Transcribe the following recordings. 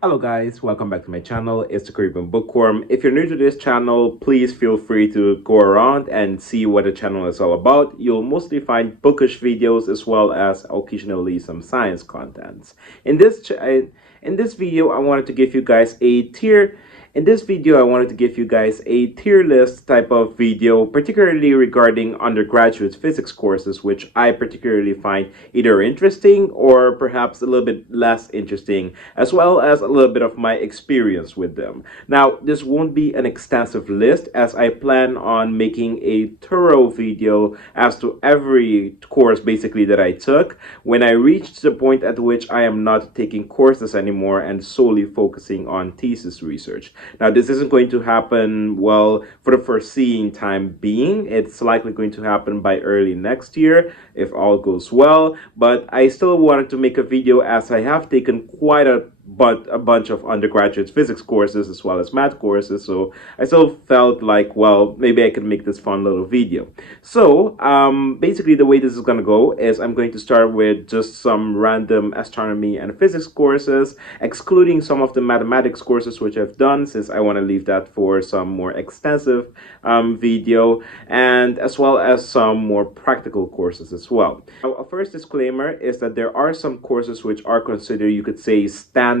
Hello guys, welcome back to my channel. It's the Caribbean Bookworm. If you're new to this channel, please feel free to go around and see what the channel is all about. You'll mostly find bookish videos as well as occasionally some science contents. In this video, I wanted to give you guys a tier in this video, I wanted to give you guys a tier list type of video, particularly regarding undergraduate physics courses, which I particularly find either interesting or perhaps a little bit less interesting, as well as a little bit of my experience with them. Now, this won't be an extensive list as I plan on making a thorough video as to every course basically that I took when I reached the point at which I am not taking courses anymore and solely focusing on thesis research. Now, this isn't going to happen, well, for the foreseeing time being. It's likely going to happen by early next year if all goes well. But I still wanted to make a video as I have taken quite a bunch of undergraduate physics courses as well as math courses, so I still felt like, well, maybe I could make this fun little video. So basically the way this is going to go is I'm going to start with just some random astronomy and physics courses, excluding some of the mathematics courses which I've done, since I want to leave that for some more extensive video, and as well as some more practical courses as well. Now, a first disclaimer is that there are some courses which are considered, you could say, standard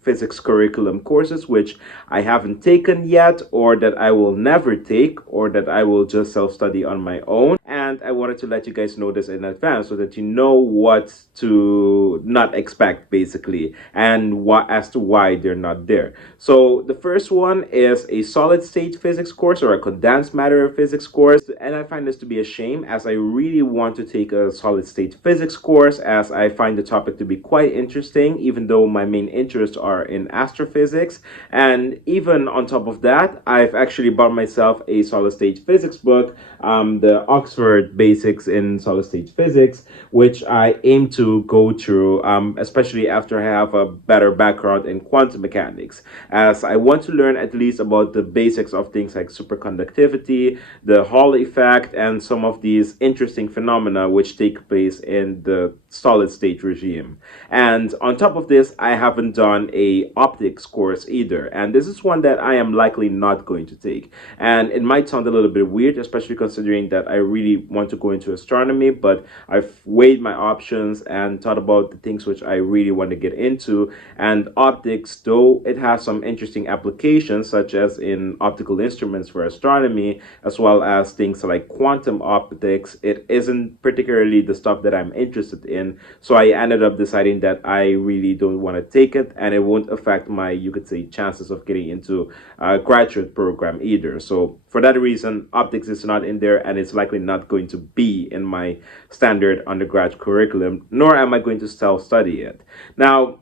physics curriculum courses which I haven't taken yet, or that I will never take, or that I will just self-study on my own. And I wanted to let you guys know this in advance so that you know what to not expect, basically, and what as to why they're not there. So the first one is a solid state physics course or a condensed matter physics course, and I find this to be a shame as I really want to take a solid state physics course as I find the topic to be quite interesting, even though my main interests are in astrophysics. And even on top of that, I've actually bought myself a solid state physics book, the Oxford Basics in Solid State Physics, which I aim to go through, especially after I have a better background in quantum mechanics, as I want to learn at least about the basics of things like superconductivity, the Hall effect, and some of these interesting phenomena which take place in the solid state regime. And on top of this, I haven't done a optics course either, and this is one that I am likely not going to take. And it might sound a little bit weird, especially considering that I really want to go into astronomy, but I've weighed my options and thought about the things which I really want to get into. And optics, though it has some interesting applications, such as in optical instruments for astronomy, as well as things like quantum optics, it isn't particularly the stuff that I'm interested in. So I ended up deciding that I really don't want to take it, and it won't affect my, you could say, chances of getting into a graduate program either. So for that reason, optics is not in there, and it's likely not going to be in my standard undergrad curriculum, nor am I going to self-study it. Now,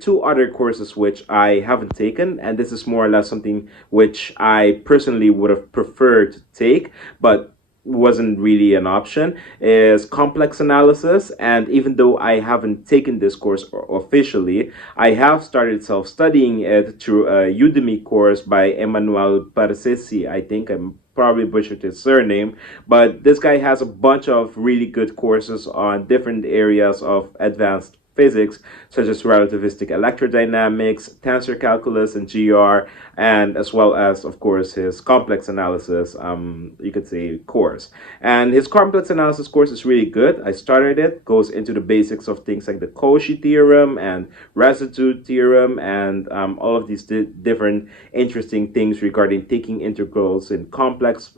two other courses which I haven't taken, and this is more or less something which I personally would have preferred to take, but wasn't really an option, is complex analysis. And even though I haven't taken this course officially, I have started self-studying it through a Udemy course by Emmanuel Parcesi. I think I'm probably butchered his surname, but this guy has a bunch of really good courses on different areas of advanced physics, such as relativistic electrodynamics, tensor calculus, and GR, and as well as, of course, his complex analysis, you could say, course. And his complex analysis course is really good. I started it, goes into the basics of things like the Cauchy theorem and residue theorem, and all of these different interesting things regarding taking integrals in complex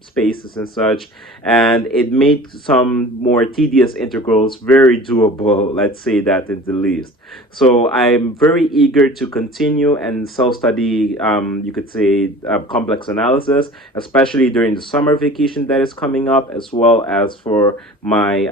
spaces and such. And it made some more tedious integrals very doable, let's say that in the least. So I'm very eager to continue and self-study, you could say, complex analysis, especially during the summer vacation that is coming up, as well as for my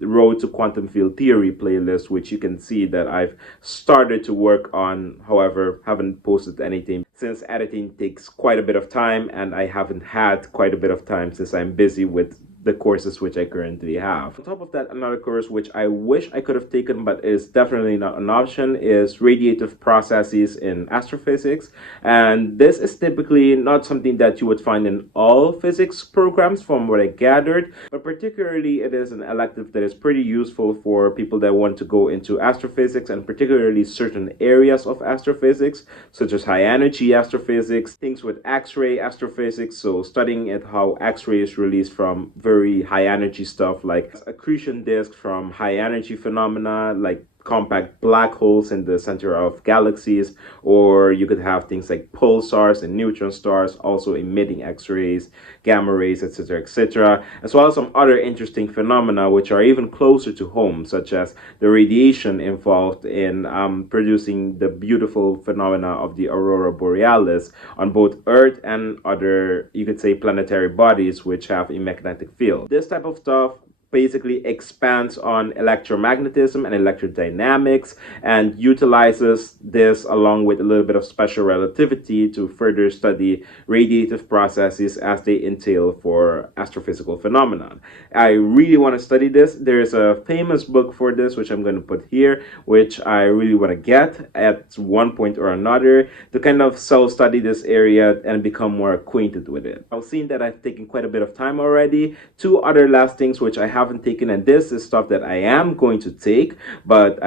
Road to Quantum Field Theory playlist, which you can see that I've started to work on, however, haven't posted anything since editing takes quite a bit of time, and I haven't had quite a bit of time since I'm busy with the courses which I currently have. On top of that, another course which I wish I could have taken but is definitely not an option is radiative processes in astrophysics. And this is typically not something that you would find in all physics programs from what I gathered, but particularly it is an elective that is pretty useful for people that want to go into astrophysics, and particularly certain areas of astrophysics such as high energy astrophysics, things with X-ray astrophysics, so studying at how X-ray is released from very high energy stuff like accretion disk from high energy phenomena like compact black holes in the center of galaxies, or you could have things like pulsars and neutron stars also emitting X-rays, gamma rays, etc., etc., as well as some other interesting phenomena which are even closer to home, such as the radiation involved in producing the beautiful phenomena of the aurora borealis on both Earth and other, you could say, planetary bodies which have a magnetic field. This type of stuff basically expands on electromagnetism and electrodynamics and utilizes this along with a little bit of special relativity to further study radiative processes as they entail for astrophysical phenomena. I really want to study this. There's a famous book for this which I'm going to put here, which I really want to get at one point or another to kind of self-study this area and become more acquainted with it. I've seen that I've taken quite a bit of time already. Two other last things which I haven't taken, and this is stuff that I am going to take, but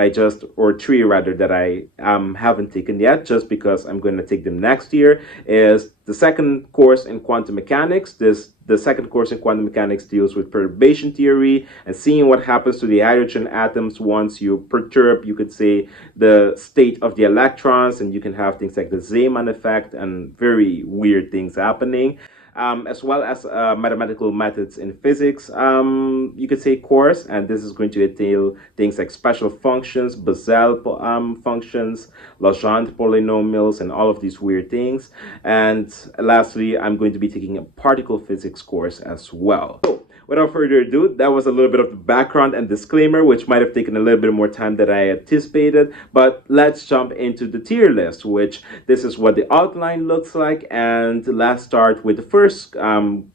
or three rather, that I haven't taken yet just because I'm going to take them next year, is the second course in quantum mechanics. The second course in quantum mechanics deals with perturbation theory and seeing what happens to the hydrogen atoms once you perturb, you could say, the state of the electrons, and you can have things like the Zeeman effect and very weird things happening. As well as mathematical methods in physics, you could say, course, and this is going to entail things like special functions, Bessel functions, Legendre polynomials, and all of these weird things. And lastly, I'm going to be taking a particle physics course as well. So, without further ado, that was a little bit of the background and disclaimer, which might have taken a little bit more time than I anticipated, but let's jump into the tier list, which this is what the outline looks like. And let's start with the first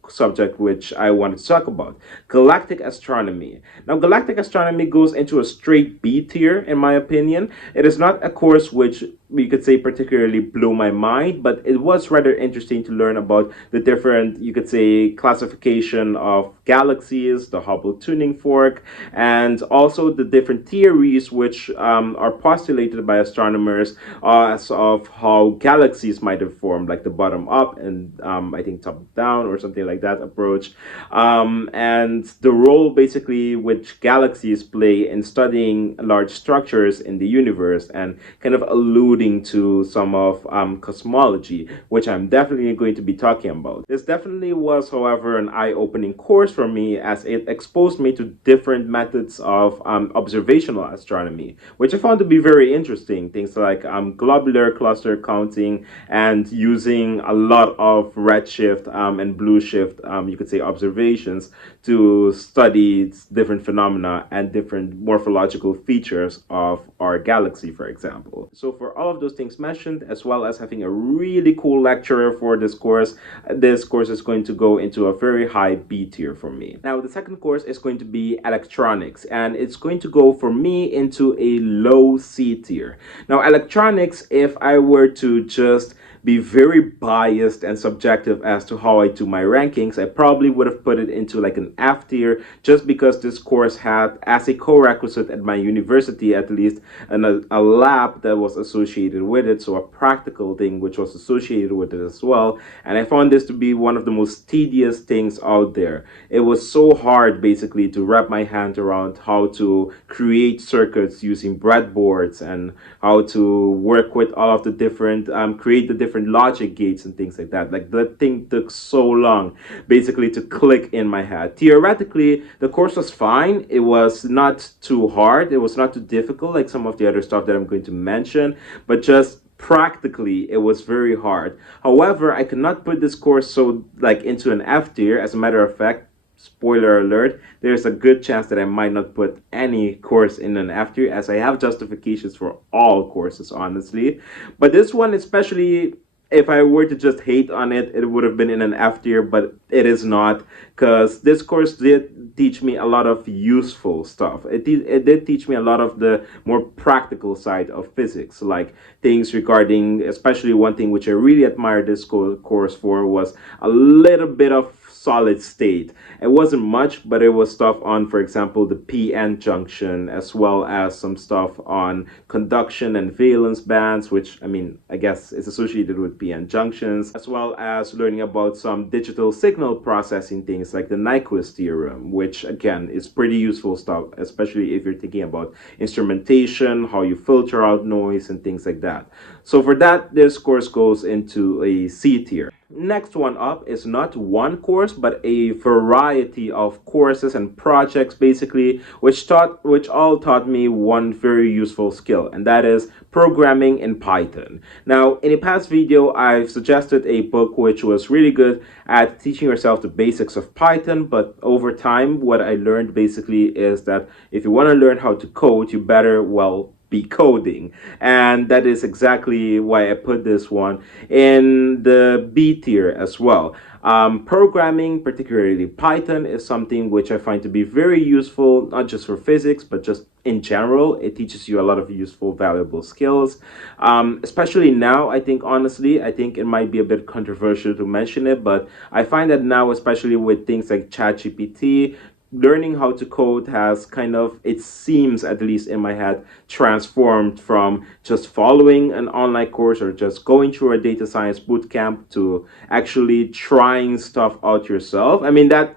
subject which I wanted to talk about, galactic astronomy. Now, galactic astronomy goes into a straight B tier, in my opinion. It is not a course which we could say particularly blew my mind, but it was rather interesting to learn about the different, you could say, classification of galaxies, the Hubble tuning fork, and also the different theories which are postulated by astronomers as of how galaxies might have formed, like the bottom up and I think top down or something like that approach, and the role basically which galaxies play in studying large structures in the universe, and kind of alluding to some of cosmology, which I'm definitely going to be talking about. This definitely was, however, an eye-opening course for me, as it exposed me to different methods of observational astronomy, which I found to be very interesting. Things like globular cluster counting and using a lot of redshift and blue shift, you could say, observations to study different phenomena and different morphological features of our galaxy, for example. So for all of those things mentioned, as well as having a really cool lecturer for this course is going to go into a very high B tier for me. Now, the second course is going to be electronics, and it's going to go for me into a low C tier. Now, electronics, if I were to just be very biased and subjective as to how I do my rankings, I probably would have put it into like an F tier, just because this course had, as a co-requisite at my university at least, a lab that was associated with it, so a practical thing which was associated with it as well. And I found this to be one of the most tedious things out there. It was so hard basically to wrap my hand around how to create circuits using breadboards and how to work with all of the different, create the different logic gates and things like that. Like, that thing took so long basically to click in my head. Theoretically, the course was fine. It was not too hard. It was not too difficult like some of the other stuff that I'm going to mention, but just practically it was very hard. However, I could not put this course into an F tier. As a matter of fact, spoiler alert, there's a good chance that I might not put any course in an F tier, as I have justifications for all courses, honestly. But this one especially, if I were to just hate on it, it would have been in an F tier, but it is not, because this course did teach me a lot of useful stuff. It did teach me a lot of the more practical side of physics, like things regarding, especially one thing which I really admired this course for was a little bit of solid state. It wasn't much, but it was stuff on, for example, the p-n junction, as well as some stuff on conduction and valence bands, which I mean, I guess is associated with p-n junctions, as well as learning about some digital signal processing things like the Nyquist theorem, which again is pretty useful stuff, especially if you're thinking about instrumentation, how you filter out noise, and things like that. So for that, this course goes into a C tier. Next one up is not one course, but a variety of courses and projects, basically, which all taught me one very useful skill, and that is programming in Python. Now, in a past video, I've suggested a book which was really good at teaching yourself the basics of Python, but over time, what I learned basically is that if you want to learn how to code, you better, well, be coding. And that is exactly why I put this one in the B tier as well. Programming, particularly Python, is something which I find to be very useful, not just for physics, but just in general. It teaches you a lot of useful, valuable skills. Especially now, I think, honestly, I think it might be a bit controversial to mention it, but I find that now, especially with things like ChatGPT, learning how to code has kind of, it seems at least in my head, transformed from just following an online course or just going through a data science bootcamp to actually trying stuff out yourself. I mean, that,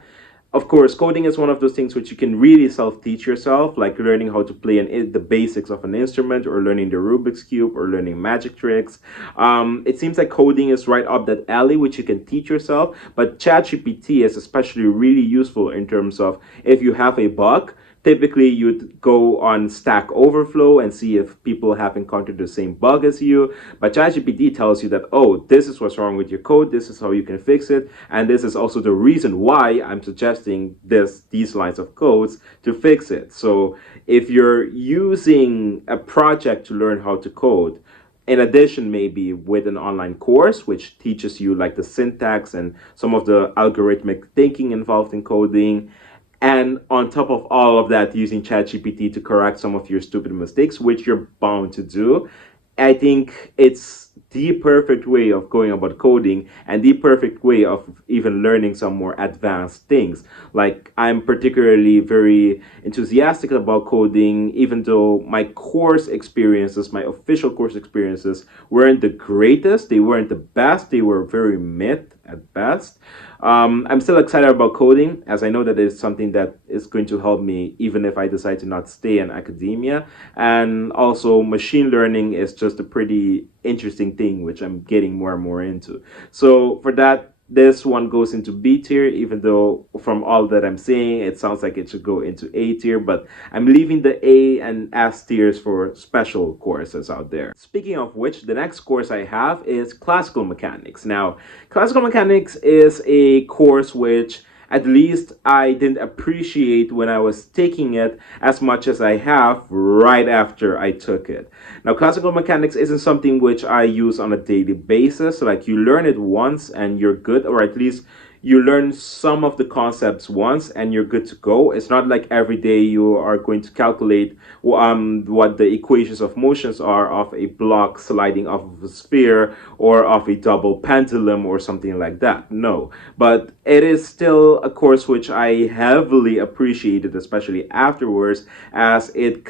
of course, coding is one of those things which you can really self-teach yourself, like learning how to play the basics of an instrument, or learning the Rubik's Cube, or learning magic tricks. It seems like coding is right up that alley, which you can teach yourself, but ChatGPT is especially really useful in terms of if you have a bug. Typically, you'd go on Stack Overflow and see if people have encountered the same bug as you. But ChatGPT tells you that, oh, this is what's wrong with your code, this is how you can fix it, and this is also the reason why I'm suggesting these lines of codes to fix it. So if you're using a project to learn how to code, in addition, maybe with an online course which teaches you like the syntax and some of the algorithmic thinking involved in coding, and on top of all of that, using ChatGPT to correct some of your stupid mistakes, which you're bound to do, I think it's the perfect way of going about coding, and the perfect way of even learning some more advanced things. Like, I'm particularly very enthusiastic about coding, even though my course experiences, my official course experiences, weren't the greatest, they weren't the best, they were very mid at best. I'm still excited about coding, as I know that it's something that is going to help me even if I decide to not stay in academia. And also, machine learning is just a pretty interesting thing, which I'm getting more and more into. So for that, this one goes into B tier, even though from all that I'm saying, it sounds like it should go into A tier, but I'm leaving the A and S tiers for special courses out there. Speaking of which, the next course I have is classical mechanics. Now, classical mechanics is a course which at least I didn't appreciate when I was taking it as much as I have right after I took it. Now, classical mechanics isn't something which I use on a daily basis. Like, you learn it once and you're good, or at least you learn some of the concepts once and you're good to go. It's not like every day you are going to calculate what the equations of motions are of a block sliding off of a sphere, or of a double pendulum, or something like that. No, but it is still a course which I heavily appreciated, especially afterwards, as it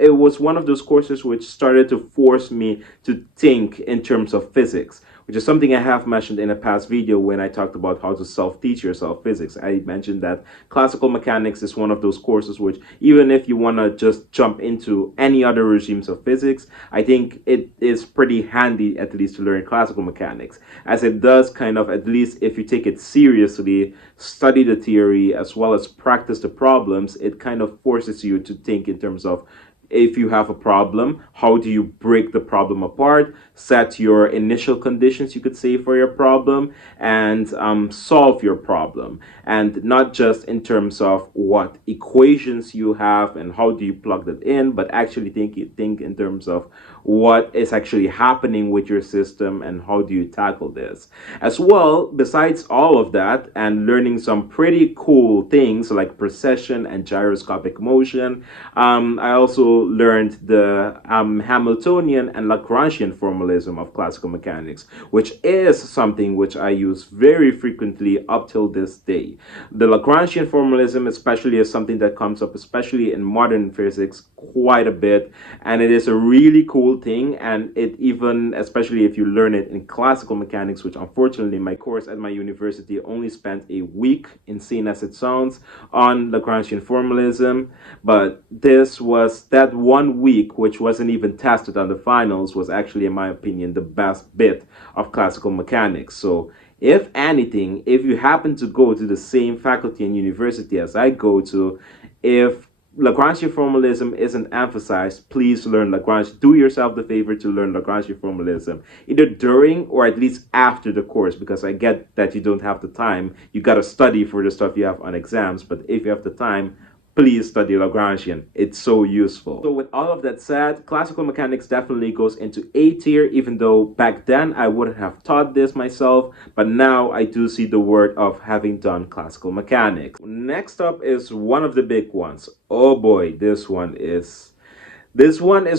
was one of those courses which started to force me to think in terms of physics, which is something I have mentioned in a past video when I talked about how to self-teach yourself physics. I mentioned that classical mechanics is one of those courses which, even if you want to just jump into any other regimes of physics, I think it is pretty handy at least to learn classical mechanics, as it does kind of, at least if you take it seriously, study the theory as well as practice the problems, it kind of forces you to think in terms of if you have a problem, how do you break the problem apart, set your initial conditions, you could say, for your problem, and solve your problem. And not just in terms of what equations you have and how do you plug that in, but actually think in terms of what is actually happening with your system and how do you tackle this. As well, besides all of that, and learning some pretty cool things like precession and gyroscopic motion, I also learned the Hamiltonian and Lagrangian formalism of classical mechanics, which is something which I use very frequently up till this day. The Lagrangian formalism, especially, is something that comes up, especially in modern physics, quite a bit, and it is a really cool thing. And it even, especially if you learn it in classical mechanics, which unfortunately my course at my university only spent a week, insane as it sounds, on Lagrangian formalism, but this was that 1 week, which wasn't even tested on the finals, was actually, in my opinion, the best bit of classical mechanics. So if anything, if you happen to go to the same faculty and university as I go to, if Lagrangian formalism isn't emphasized, please learn Lagrange. Do yourself the favor to learn Lagrangian formalism, either during or at least after the course, because I get that you don't have the time. You gotta study for the stuff you have on exams, but if you have the time, please study Lagrangian. It's so useful. So with all of that said, classical mechanics definitely goes into A tier, even though back then I wouldn't have taught this myself, but now I do see the worth of having done classical mechanics. Next up is one of the big ones. Oh boy, this one is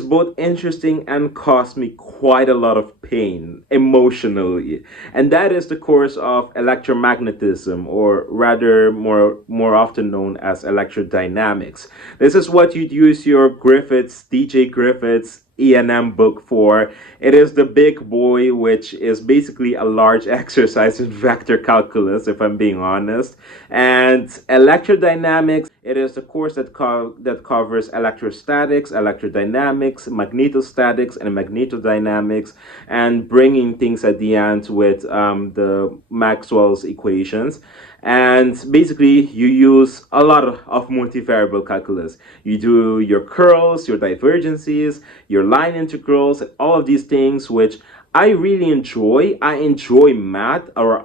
both interesting and cost me quite a lot of pain emotionally. And that is the course of electromagnetism, or rather more often known as electrodynamics. This is what you'd use your Griffiths, DJ Griffiths E&M book for. It is the big boy, which is basically a large exercise in vector calculus, if I'm being honest. And electrodynamics, it is the course that covers electrostatics, electrodynamics, magnetostatics, and magnetodynamics, and bringing things at the end with the Maxwell's equations. And basically, you use a lot of multivariable calculus. You do your curls, your divergences, your line integrals, all of these things, which I really enjoy. I enjoy math, or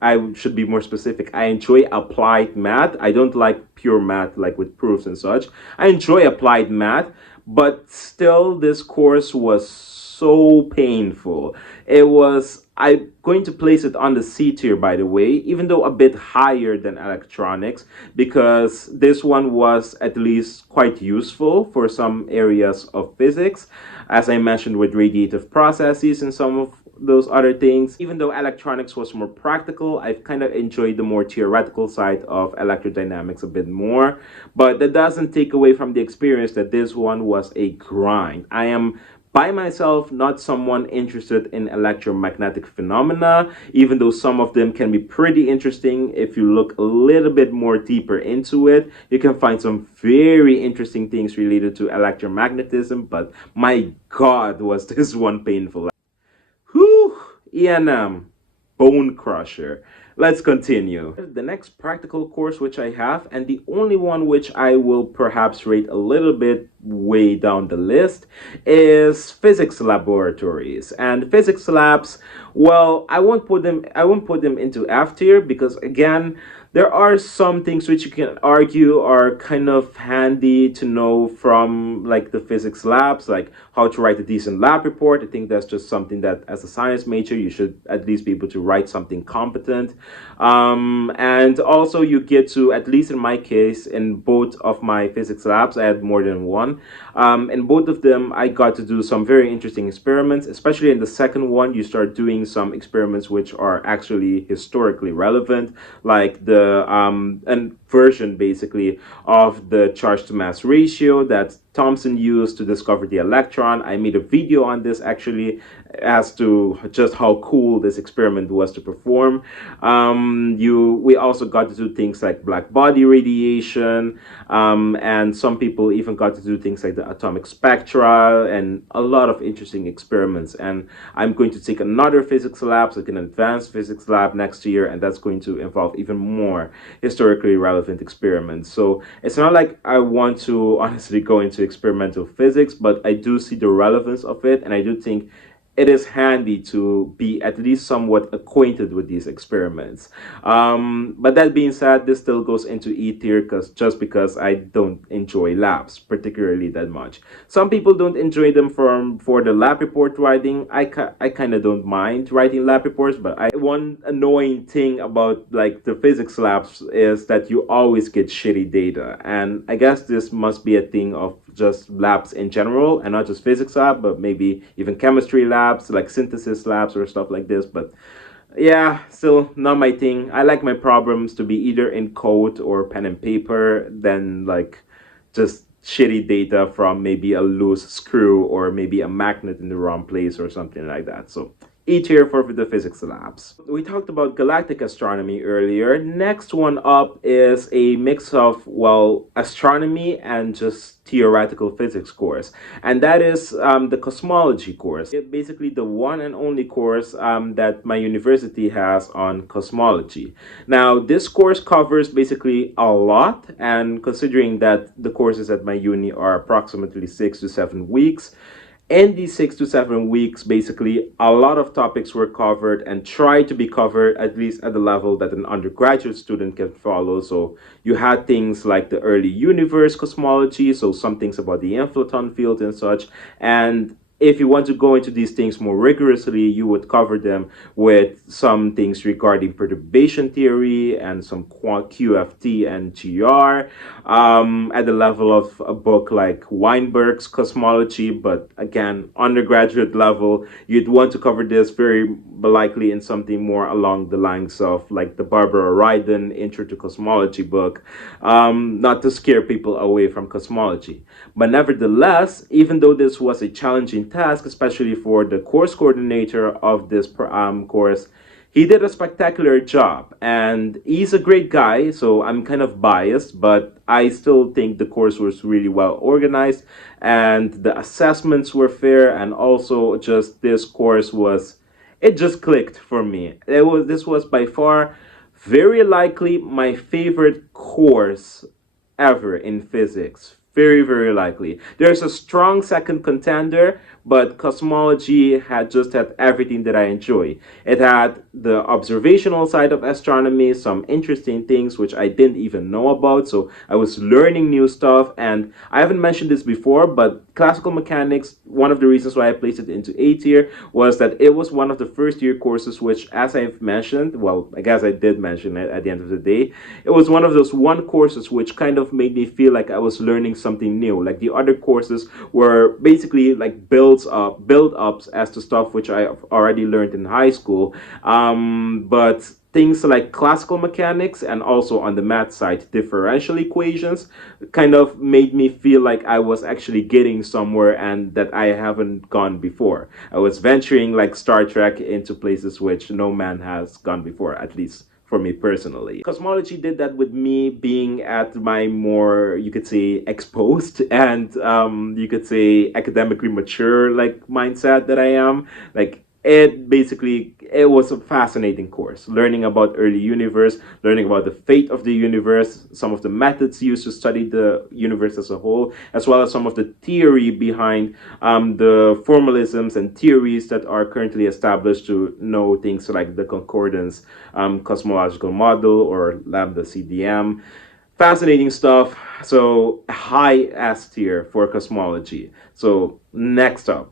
I should be more specific. I enjoy applied math. I don't like pure math, like with proofs and such. I enjoy applied math, but still, this course was so painful. I'm going to place it on the C tier, by the way, even though a bit higher than electronics, because this one was at least quite useful for some areas of physics, as I mentioned, with radiative processes and some of those other things. Even though electronics was more practical, I've kind of enjoyed the more theoretical side of electrodynamics a bit more. But that doesn't take away from the experience that this one was a grind. I am by myself not someone interested in electromagnetic phenomena, even though some of them can be pretty interesting. If you look a little bit more deeper into it, you can find some very interesting things related to electromagnetism, but my god, was this one painful. Whew, E&M, bone crusher. Let's continue. The next practical course which I have, and the only one which I will perhaps rate a little bit way down the list, is physics laboratories. And physics labs, well, I won't put them into F tier, because again, there are some things which you can argue are kind of handy to know from like the physics labs, like how to write a decent lab report. I think that's just something that as a science major you should at least be able to write something competent. And also you get to, at least in my case, in both of my physics labs, I had more than one. In both of them, I got to do some very interesting experiments, especially in the second one. You start doing some experiments which are actually historically relevant, like the version basically of the charge to mass ratio that Thomson used to discover the electron. I made a video on this actually, as to just how cool this experiment was to perform. We also got to do things like black body radiation, and some people even got to do things like the atomic spectra, and a lot of interesting experiments. And I'm going to take another physics lab, like an advanced physics lab next year, and that's going to involve even more historically relevant relevant experiments. So it's not like I want to honestly go into experimental physics, but I do see the relevance of it, and I do think it is handy to be at least somewhat acquainted with these experiments. But that being said, this still goes into E tier because I don't enjoy labs particularly that much. Some people don't enjoy them for the lab report writing. I kind of don't mind writing lab reports, but I one annoying thing about like the physics labs is that you always get shitty data, and I guess this must be a thing of just labs in general, and not just physics lab, but maybe even chemistry labs, like synthesis labs or stuff like this. But yeah, still not my thing. I like my problems to be either in code or pen and paper than like just shitty data from maybe a loose screw or maybe a magnet in the wrong place or something like that. So each year for the physics labs. We talked about galactic astronomy earlier. Next one up is a mix of, well, astronomy and just theoretical physics course. And that is the cosmology course. It's basically the one and only course that my university has on cosmology. Now, this course covers basically a lot, and considering that the courses at my uni are approximately 6 to 7 weeks, in these 6 to 7 weeks, basically, a lot of topics were covered and tried to be covered at least at the level that an undergraduate student can follow. So you had things like the early universe cosmology, so some things about the inflaton field and such. And if you want to go into these things more rigorously, you would cover them with some things regarding perturbation theory and some QFT and GR at the level of a book like Weinberg's Cosmology. But again, undergraduate level, you'd want to cover this very likely in something more along the lines of like the Barbara Ryden Intro to Cosmology book, not to scare people away from cosmology. But nevertheless, even though this was a challenging task, especially for the course coordinator of this course, he did a spectacular job, and he's a great guy, so I'm kind of biased, but I still think the course was really well organized, and the assessments were fair, and also just this course was, it just clicked for me. This was by far very likely my favorite course ever in physics. Very, very likely. There's a strong second contender, but cosmology had everything that I enjoy. It had the observational side of astronomy, some interesting things which I didn't even know about. So I was learning new stuff, and I haven't mentioned this before, but classical mechanics, one of the reasons why I placed it into A tier was that it was one of the first year courses which, as I've mentioned, well, I guess I did mention it at the end of the day, it was one of those one courses which kind of made me feel like I was learning something new. Like the other courses were basically like build ups as to stuff which I already learned in high school. But things like classical mechanics and also on the math side, differential equations kind of made me feel like I was actually getting somewhere and that I haven't gone before. I was venturing like Star Trek into places which no man has gone before, at least for me personally. Cosmology did that with me being at my more, you could say, exposed and you could say academically mature like mindset that I am. Like it was a fascinating course, learning about early universe, learning about the fate of the universe, some of the methods used to study the universe as a whole, as well as some of the theory behind the formalisms and theories that are currently established to know things like the concordance cosmological model or lambda CDM. Fascinating stuff. So high S tier for cosmology. So next up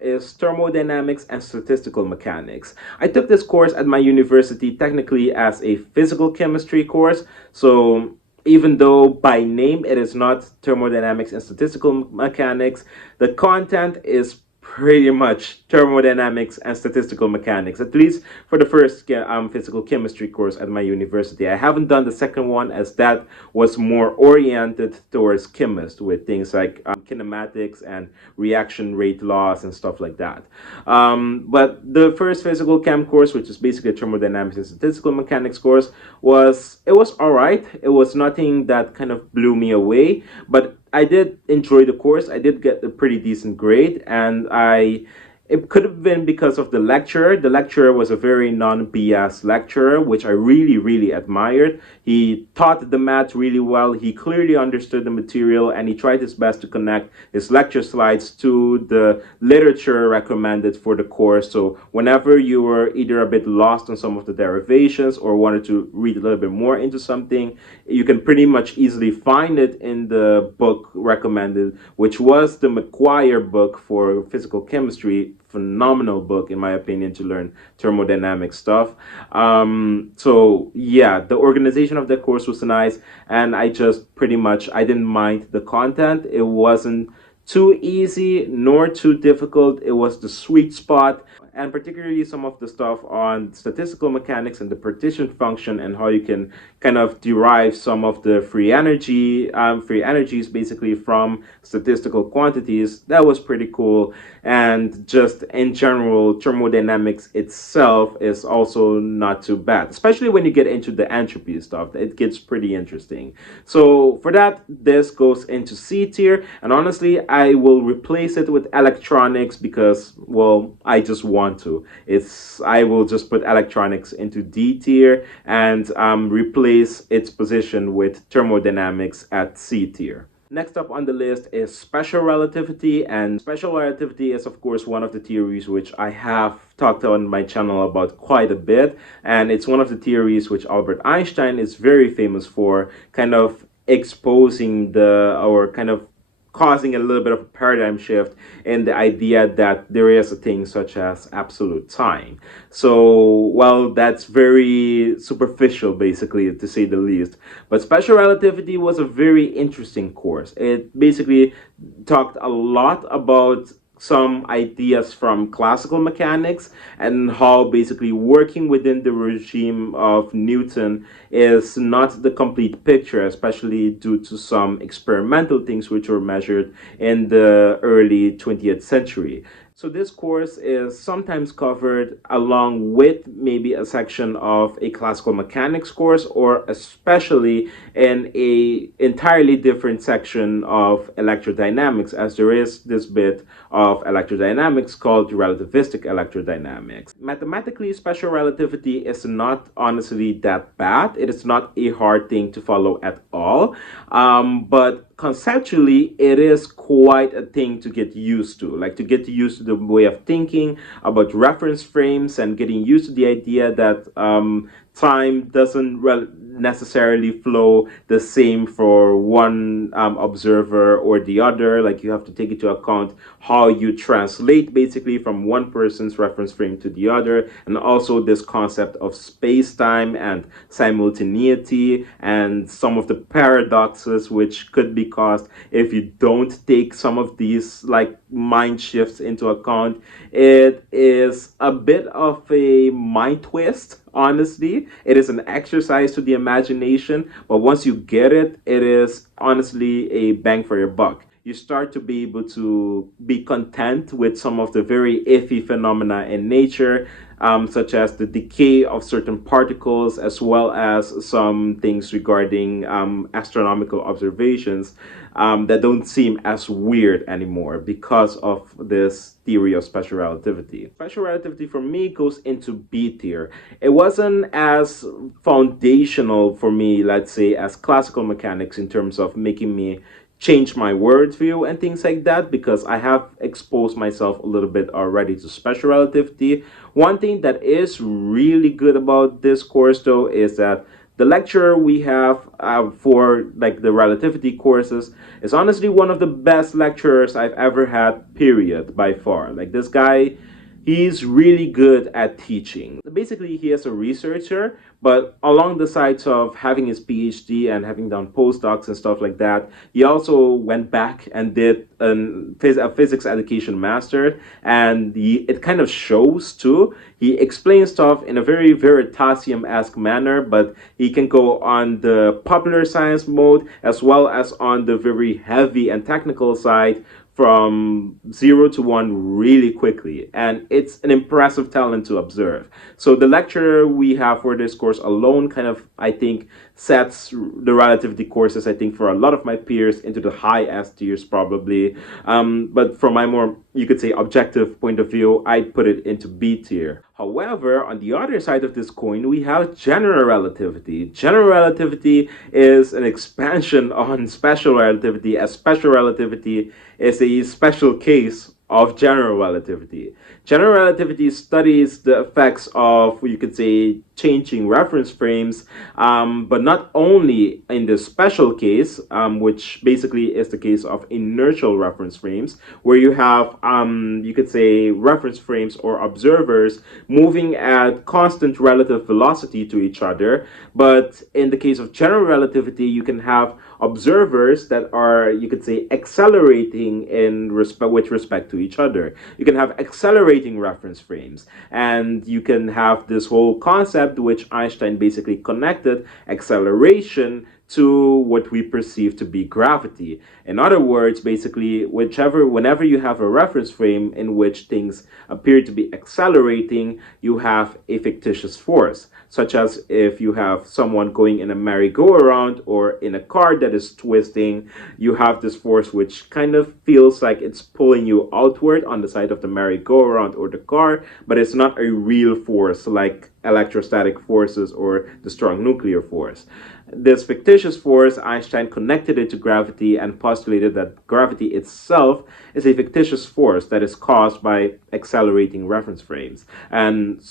is thermodynamics and statistical mechanics. I took this course at my university technically as a physical chemistry course. So even though by name it is not thermodynamics and statistical mechanics, the content is pretty much thermodynamics and statistical mechanics, at least for the first physical chemistry course at my university. I haven't done the second one, as that was more oriented towards chemists with things like kinematics and reaction rate laws and stuff like that. But the first physical chem course, which is basically a thermodynamics and statistical mechanics course, was all right. It was nothing that kind of blew me away, but I did enjoy the course. I did get a pretty decent grade, and It could have been because of the lecturer. The lecturer was a very non-BS lecturer, which I really, really admired. He taught the math really well. He clearly understood the material, and he tried his best to connect his lecture slides to the literature recommended for the course. So whenever you were either a bit lost on some of the derivations or wanted to read a little bit more into something, you can pretty much easily find it in the book recommended, which was the McGuire book for physical chemistry. Phenomenal book, in my opinion, to learn thermodynamic stuff. So yeah, the organization of the course was nice, and I just pretty much I didn't mind the content. It wasn't too easy nor too difficult. It was the sweet spot, and particularly some of the stuff on statistical mechanics and the partition function and how you can kind of derive some of the free energies basically from statistical quantities. That was pretty cool. And just in general, thermodynamics itself is also not too bad, especially when you get into the entropy stuff. It gets pretty interesting. So for that, this goes into C tier, and honestly, I will replace it with electronics because, well, I just want to. I will just put electronics into D tier and replace its position with thermodynamics at C tier. Next up on the list is special relativity, and special relativity is, of course, one of the theories which I have talked on my channel about quite a bit, and it's one of the theories which Albert Einstein is very famous for, kind of exposing or kind of causing a little bit of a paradigm shift in the idea that there is a thing such as absolute time. So, well, that's very superficial, basically, to say the least. But special relativity was a very interesting course. It basically talked a lot about some ideas from classical mechanics and how basically working within the regime of Newton is not the complete picture, especially due to some experimental things which were measured in the early 20th century. So this course is sometimes covered along with maybe a section of a classical mechanics course, or especially in a entirely different section of electrodynamics, as there is this bit of electrodynamics called relativistic electrodynamics. Mathematically, special relativity is not honestly that bad. It is not a hard thing to follow at all, but conceptually it is quite a thing to get used to, like to get used to the way of thinking about reference frames and getting used to the idea that time doesn't necessarily flow the same for one observer or the other. Like you have to take into account how you translate basically from one person's reference frame to the other, and also this concept of space-time and simultaneity and some of the paradoxes which could be caused if you don't take some of these like mind shifts into account. It is a bit of a mind twist. Honestly, it is an exercise to the imagination, but once you get it, it is honestly a bang for your buck. You start to be able to be content with some of the very iffy phenomena in nature, such as the decay of certain particles, as well as some things regarding astronomical observations that don't seem as weird anymore because of this theory of special relativity. Special relativity for me goes into B tier. It wasn't as foundational for me, let's say, as classical mechanics in terms of making me change my worldview and things like that, because I have exposed myself a little bit already to special relativity. One thing that is really good about this course though is that the lecturer we have for like the relativity courses is honestly one of the best lecturers I've ever had, period, by far. Like this guy, he's really good at teaching. Basically, he is a researcher, but along the sides of having his PhD and having done postdocs and stuff like that, he also went back and did a physics education master, and it kind of shows too. He explains stuff in a very Veritasium-esque manner, but he can go on the popular science mode as well as on the very heavy and technical side from 0 to 1 really quickly, and it's an impressive talent to observe. So the lecturer we have for this course alone kind of, I think, sets the relativity courses, I think, for a lot of my peers into the high S tiers probably. But from my more, you could say, objective point of view, I'd put it into B tier. However, on the other side of this coin, we have general relativity. General relativity is an expansion on special relativity, as special relativity is a special case of general relativity. General relativity studies the effects of, you could say, changing reference frames, but not only in the special case, which basically is the case of inertial reference frames, where you have, you could say, reference frames or observers moving at constant relative velocity to each other. But in the case of general relativity, you can have observers that are, you could say, accelerating in respect with respect to each other. You can have accelerating reference frames, and you can have this whole concept which Einstein basically connected acceleration to what we perceive to be gravity. In other words, basically, whenever you have a reference frame in which things appear to be accelerating, you have a fictitious force, such as if you have someone going in a merry-go-round or in a car that is twisting, you have this force which kind of feels like it's pulling you outward on the side of the merry-go-round or the car, but it's not a real force like electrostatic forces or the strong nuclear force. This fictitious force, Einstein connected it to gravity and postulated that gravity itself is a fictitious force that is caused by accelerating reference frames. And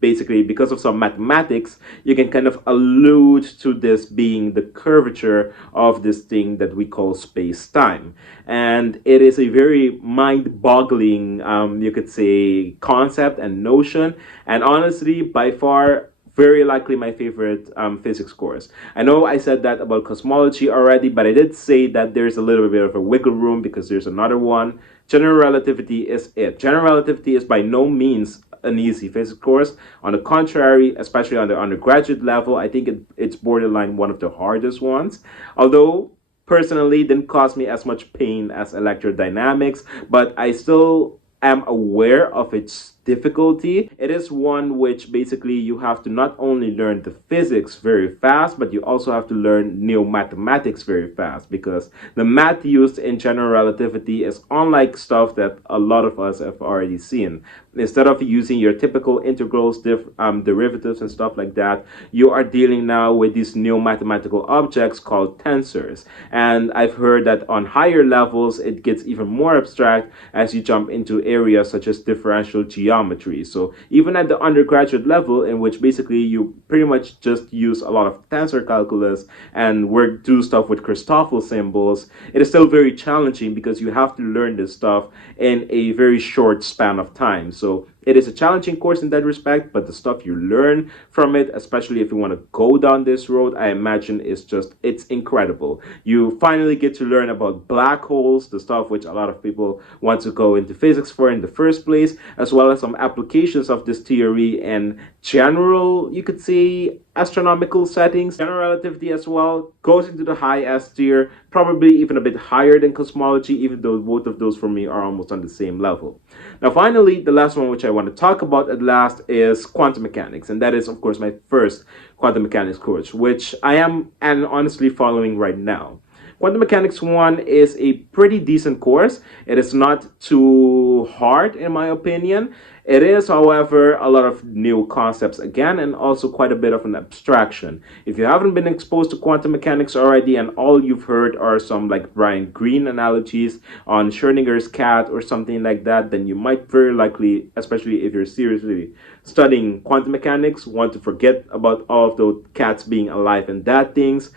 basically, because of some mathematics, you can kind of allude to this being the curvature of this thing that we call space-time. And it is a very mind-boggling, you could say, concept and notion. And honestly, by far, very likely my favorite physics course. I know I said that about cosmology already, but I did say that there's a little bit of a wiggle room because there's another one. General relativity is it. General relativity is by no means an easy physics course. On the contrary, especially on the undergraduate level, I think it's borderline one of the hardest ones. Although personally didn't cause me as much pain as electrodynamics, but I still am aware of its difficulty. It is one which basically you have to not only learn the physics very fast, but you also have to learn neo-mathematics very fast, because the math used in general relativity is unlike stuff that a lot of us have already seen. Instead of using your typical integrals, derivatives and stuff like that, you are dealing now with these neo-mathematical objects called tensors. And I've heard that on higher levels, it gets even more abstract as you jump into areas such as differential geometry. So even at the undergraduate level, in which basically you pretty much just use a lot of tensor calculus and do stuff with Christoffel symbols, it is still very challenging because you have to learn this stuff in a very short span of time. So it is a challenging course in that respect, but the stuff you learn from it, especially if you want to go down this road, I imagine it's incredible. You finally get to learn about black holes, the stuff which a lot of people want to go into physics for in the first place, as well as some applications of this theory in general, you could say, astronomical settings. General relativity as well goes into the high S tier, probably even a bit higher than cosmology, even though both of those for me are almost on the same level. Now finally, the last one which I want to talk about at last is quantum mechanics, and that is of course my first quantum mechanics course, which I am and honestly following right now. Quantum Mechanics 1 is a pretty decent course. It is not too hard in my opinion. It is, however, a lot of new concepts again, and also quite a bit of an abstraction. If you haven't been exposed to quantum mechanics already and all you've heard are some like Brian Greene analogies on Schrödinger's cat or something like that, then you might very likely, especially if you're seriously studying quantum mechanics, want to forget about all of those cats being alive and dead things,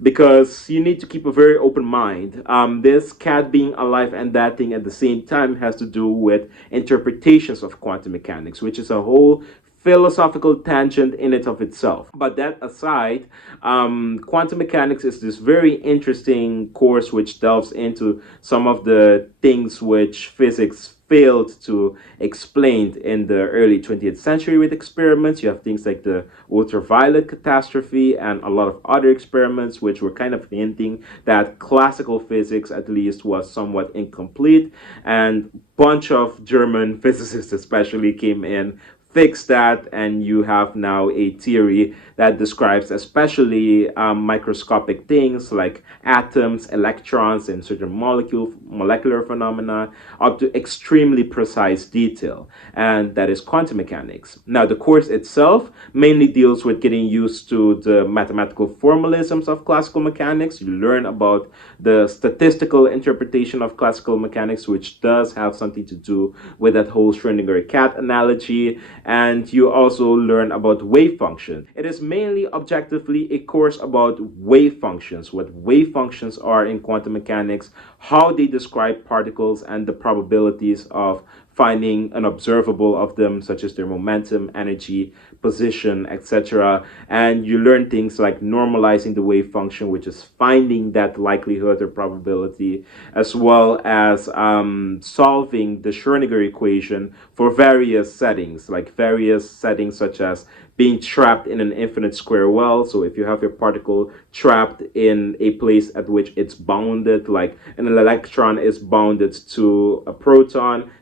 because you need to keep a very open mind. This cat being alive and that thing at the same time has to do with interpretations of quantum mechanics, which is a whole philosophical tangent in it of itself. But that aside, quantum mechanics is this very interesting course which delves into some of the things which physics failed to explain in the early 20th century with experiments. You have things like the ultraviolet catastrophe and a lot of other experiments which were kind of hinting that classical physics at least was somewhat incomplete, and bunch of German physicists especially came in fix that, and you have now a theory that describes especially microscopic things like atoms, electrons, and certain molecular phenomena up to extremely precise detail, and that is quantum mechanics. Now, the course itself mainly deals with getting used to the mathematical formalisms of classical mechanics. You learn about the statistical interpretation of classical mechanics, which does have something to do with that whole Schrödinger cat analogy, and you also learn about wave functions. It is mainly objectively a course about wave functions, what wave functions are in quantum mechanics, how they describe particles, and the probabilities of finding an observable of them, such as their momentum, energy, position, etc. And you learn things like normalizing the wave function, which is finding that likelihood or probability, as well as solving the Schrödinger equation for various settings, like various settings such as being trapped in an infinite square well. So if you have your particle trapped in a place at which it's bounded, like an electron is bounded to a proton,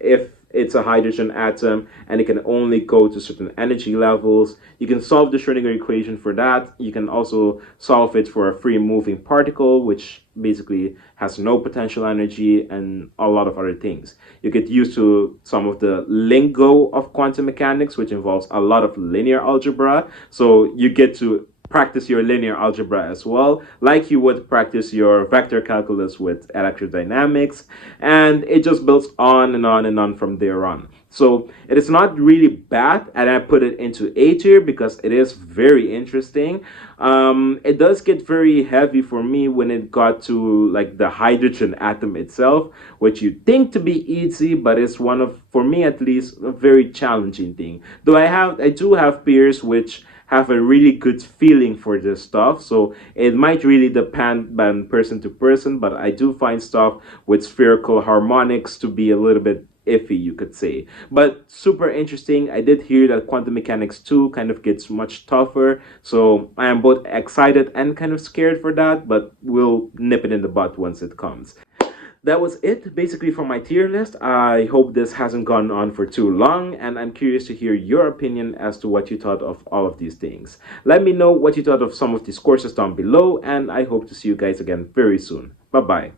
if it's a hydrogen atom and it can only go to certain energy levels, you can solve the Schrödinger equation for that. You can also solve it for a free moving particle, which basically has no potential energy, and a lot of other things. You get used to some of the lingo of quantum mechanics, which involves a lot of linear algebra. So you get to practice your linear algebra as well, like you would practice your vector calculus with electrodynamics, and it just builds on and on and on from there on. So it is not really bad, and I put it into A tier because it is very interesting. It does get very heavy for me when it got to like the hydrogen atom itself, which you think to be easy, but it's one of, for me at least, a very challenging thing. Though I do have peers which have a really good feeling for this stuff. So it might really depend on person to person, but I do find stuff with spherical harmonics to be a little bit iffy, you could say. But super interesting. I did hear that quantum mechanics 2 kind of gets much tougher. So I am both excited and kind of scared for that, but we'll nip it in the butt once it comes. That was it basically for my tier list. I hope this hasn't gone on for too long, and I'm curious to hear your opinion as to what you thought of all of these things. Let me know what you thought of some of these courses down below, and I hope to see you guys again very soon. Bye bye.